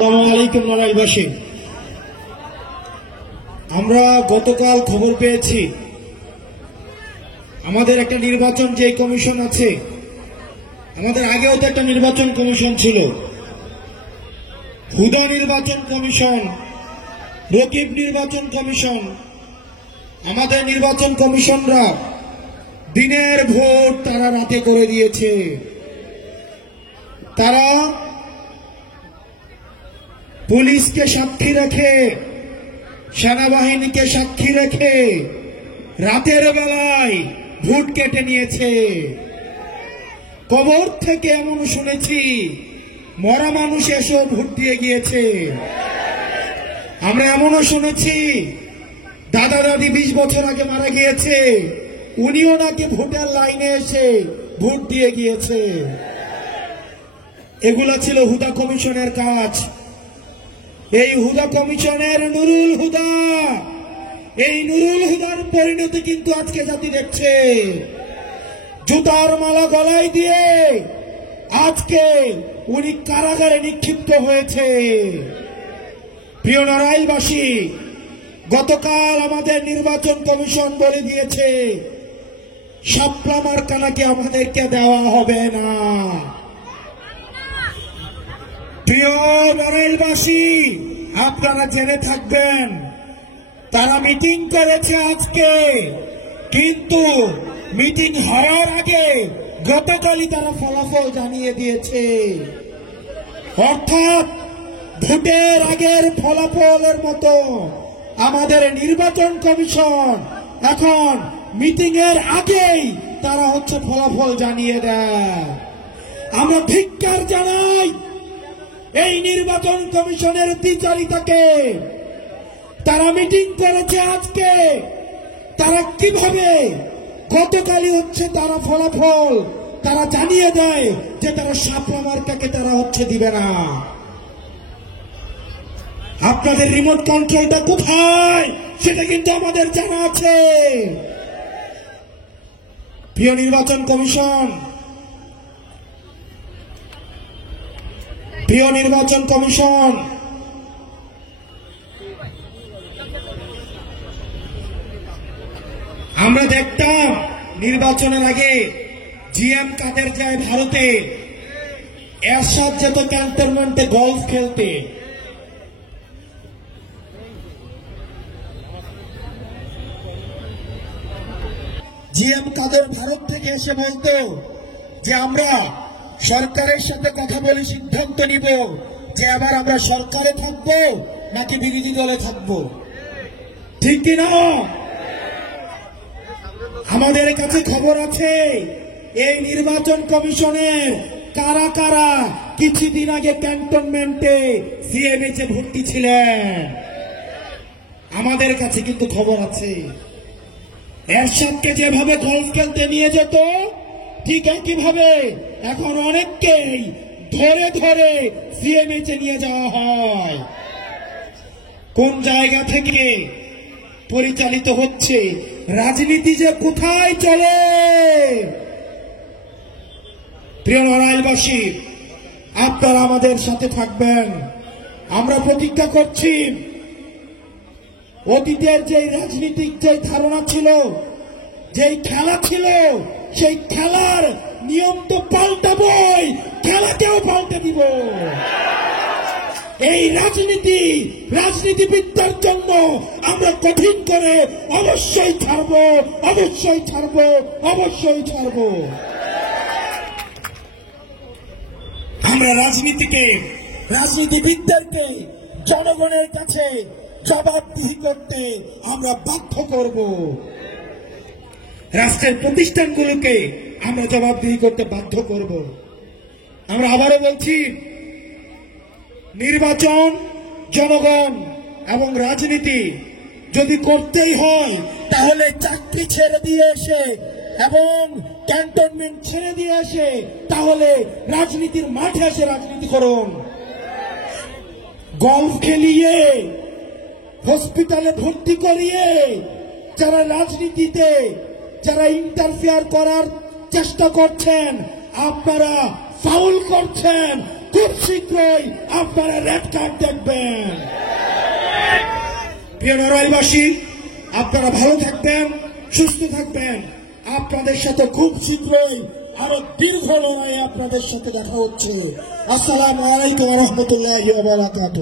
আসসালামু আলাইকুম নড়াইলবাসী। আমরা গতকাল খবর পেয়েছি আমাদের একটা নির্বাচন যে কমিশন আছে, আমাদের আগেও তো একটা নির্বাচন কমিশন ছিল, হুদা নির্বাচন কমিশন, রকিব নির্বাচন কমিশন। আমাদের নির্বাচন কমিশনরা দিনের ভোট তারা রাতে করে দিয়েছে। তারা পুলিশকে সাক্ষী রেখে, সেনাবাহিনীকে সাক্ষী রেখে রাতের বেলায় ভোট কেটে নিয়েছে। কবর থেকে এমন শুনেছি মরা মানুষ এসেও ভোট দিয়ে গিয়েছে। আমরা এমনও শুনেছি দাদা দাদি 20 বছর আগে মারা গিয়েছে, উনিও নাকি ভোটের লাইনে এসে ভোট দিয়ে গিয়েছে। এগুলা ছিল হুদা কমিশনের কাজ। এই হুদা কমিশনের নুরুল হুদা, এই নুরুল হুদার পরিণতি কিন্তু আজকে জাতি দেখছে। জুতার মালা গলায় দিয়ে আজকে উনি কারাগারে নিক্ষিপ্ত হয়েছে। প্রিয় নড়াইলবাসী, গতকাল আমাদের নির্বাচন কমিশন বলে দিয়েছে শাপলা মার্কা নাকি আমাদেরকে দেওয়া হবে না। প্রিয় নড়াইলবাসী, আপনারা জেনে থাকবেন তারা মিটিং করেছে আজকে, কিন্তু মিটিং হওয়ার আগে গতকালই তারা ফলাফল জানিয়ে দিয়েছে। অর্থাৎ ভোটের আগের ফলাফলের মতো আমাদের নির্বাচন কমিশন এখন মিটিং এর আগেই তারা ফলাফল জানিয়ে দেয়। আমরা ধিক্কার জানাই এই নির্বাচন কমিশনের দ্বিচারিতাকে। তারা মিটিং করেছে আজকে, তারা কিভাবে গতকালই তারা ফলাফল তারা জানিয়ে দেয় যে তারা শাপলা মার্কাকে তারা দিবে না। আপনাদের রিমোট কন্ট্রোলটা কোথায় সেটা কিন্তু আমাদের জানা আছে। প্রিয় নির্বাচন কমিশন, প্রিয় নির্বাচন কমিশন, আমরা দেখতাম নির্বাচনের আগে জিএম কাদের যায় ভারতে, এরশাদ যেত ক্যান্টনমেন্টে গলফ খেলতে। জিএম কাদের ভারত থেকে এসে বলতো যে আমরা সরকারের সাথে কথা বলে সিদ্ধান্ত নিব যে আবার আমরা সরকারে থাকবো নাকি বিরোধী দলে থাকবো। ঠিক কিনা? আমাদের কাছে খবর আছে এই নির্বাচন কমিশনের কারা কারা কিছুদিন আগে ক্যান্টনমেন্টে সিএমএইচে ভর্তি ছিলেন। আমাদের কাছে কিন্তু খবর আছে। এরশাদকে যেভাবে গলফ খেলতে নিয়ে যেত, ঠিক একইভাবে এখন অনেককেই ধরে ধরে সিএমএইচে নিয়ে যাওয়া হয়। কোন জায়গা থেকে পরিচালিত হচ্ছে রাজনীতি যে কোথায় চলে। প্রিয় নড়াইলবাসী, আপনারা আমাদের সাথে থাকবেন। আমরা প্রতিজ্ঞা করছি অতীতের যে রাজনীতিক যে ধারণা ছিল, যেই খেলা ছিল, সেই খেলার নিয়ম তো পাল্টাবই, খেলাকেও পাল্টে দিব। এই রাজনীতিবিদদের জন্য আমরা কঠিন করে অবশ্যই ছাড়বো, অবশ্যই ছাড়বো, অবশ্যই ছাড়বো। আমরা রাজনীতিবিদদেরকে জনগণের কাছে জবাবদিহি করতে আমরা বাধ্য করব। রাষ্ট্রের প্রতিষ্ঠানগুলোকে আমরা জবাবদিহি করতে বাধ্য করব। আমরা আবারও বলছি, নির্বাচন, জনগণ এবং রাজনীতি যদি করতেই হয় তাহলে চাকরি ছেড়ে দিয়ে এসে এবং ক্যান্টনমেন্ট ছেড়ে দিয়ে এসে তাহলে রাজনীতির মাঠে এসে রাজনীতি করুন। গলফ খেলিয়ে, হসপিটালে ভর্তি করিয়ে যারা রাজনীতিতে যারা ইন্টারফেয়ার করার চেষ্টা করছেন, আপনারা ফাউল করছেন। খুব শীঘ্রই আপনারা রেড কার্ড দেখবেন। প্রিয় নড়াইলবাসী, আপনারা ভালো থাকবেন, সুস্থ থাকবেন। আপনাদের সাথে খুব শীঘ্রই আরো দীর্ঘ লড়াইয়ে আপনাদের সাথে দেখা হচ্ছে। আসসালামু আলাইকুম ওয়া রাহমাতুল্লাহি ওয়া বারাকাতুহু।